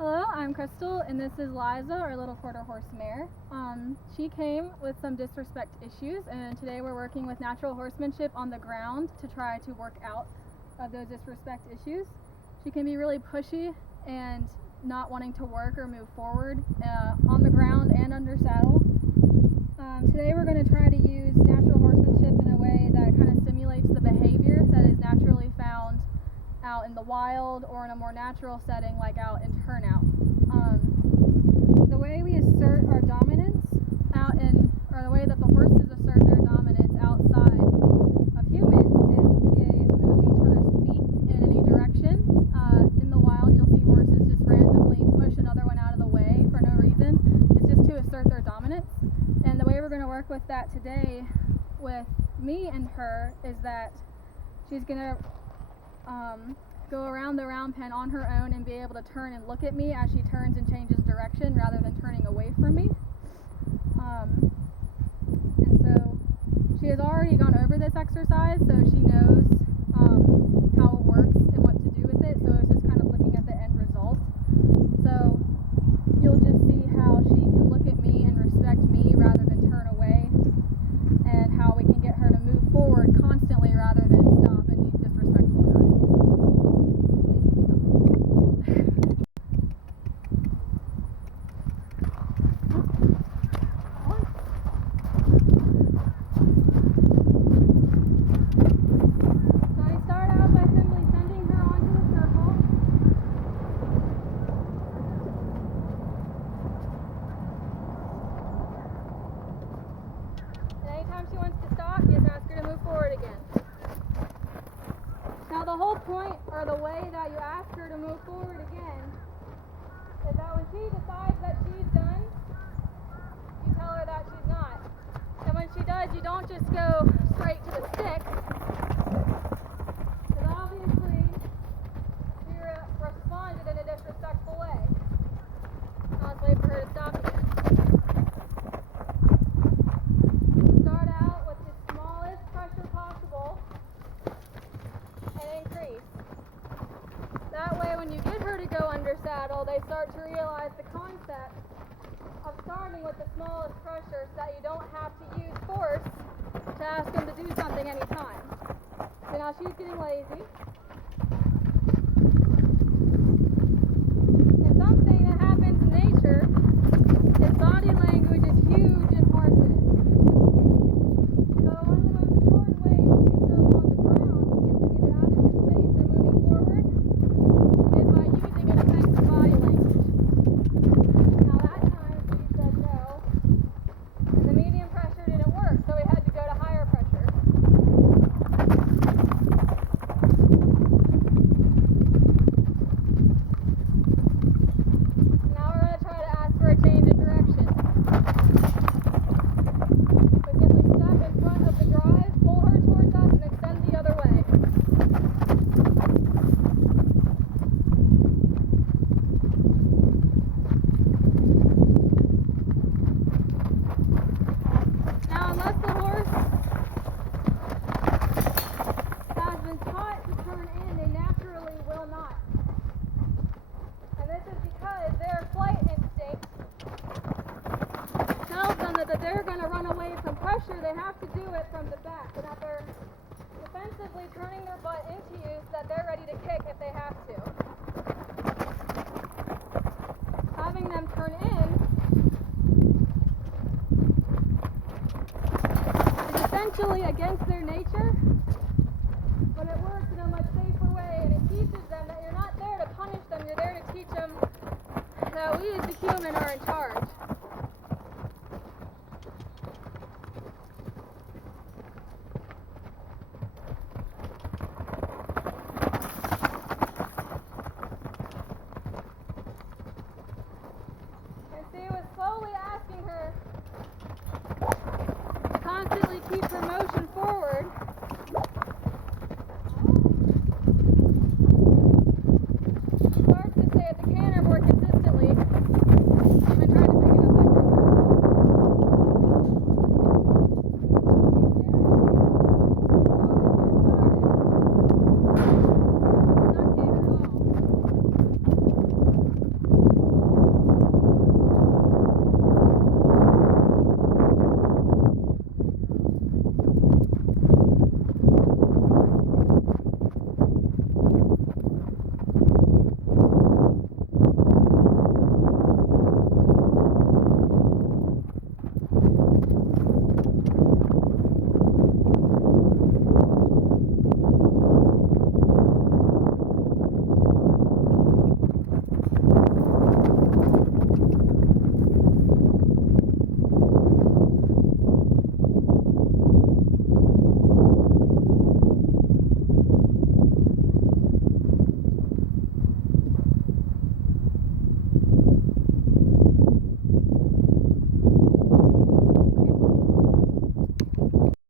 Hello, I'm Crystal, and this is Liza, our little quarter horse mare. She came with some disrespect issues, and today we're working with natural horsemanship on the ground to try to work out those disrespect issues. She can be really pushy and not wanting to work or move forward on the ground and under saddle. Today we're going to try to use natural horsemanship in a way that kind of simulates the behavior that is naturally found out in the wild or in a more natural setting like out in turnout. The way we assert our dominance or the way that the horses assert their dominance outside of humans is they move each other's feet in any direction. In the wild you'll see horses just randomly push another one out of the way for no reason. It's just to assert their dominance. And the way we're going to work with that today with me and her is that she's going to go around the round pen on her own and be able to turn and look at me as she turns and changes direction rather than turning away from me. And so she has already gone over this exercise, so she knows how it works and what to do with it, so it's just kind of looking at the end result. So you'll just see how she can look at me and respect me rather than turn away, and how we can get her to move forward constantly rather than stop and be disrespectful about it. So I start out by simply sending her onto the circle. And anytime she wants to stop, you just ask her to move forward again. Now the whole point, or the way that you ask her to move forward again, is that when she decides that she's done, you tell her that she's not. And when she does, you don't just go straight to the stick, because obviously she responded in a disrespectful way. Now let's wait for her to stop again. Start out with the smallest pressure possible and increase. That way when you get her to go under saddle, they start to realize the concept of starting with the smallest pressure so that you don't have to use force to ask them to do something anytime. So now she's getting lazy. And something that happens in nature is body language is huge in horses. So one of the most important ways to get them on the ground to get them either out of your space or moving forward is by using an effective body language. Now that time she said no, and the medium pressure didn't work, so we had to go to higher pressure. Now we're going to try to ask for a change in direction. We simply step in front of the drive, pull her towards us, and then send the other way. Now, unless the horse has been taught to turn in, they naturally will not. And this is because their flight instinct tells them that they're going to run away from pressure, they have to do it from the back. And that they're defensively turning their butt into you so that they're ready to kick if they have to. Having them turn in is essentially against their nature, but it works in a much safer way, and it teaches them that you're not there to punish them, you're there to teach them that we as the human are in charge.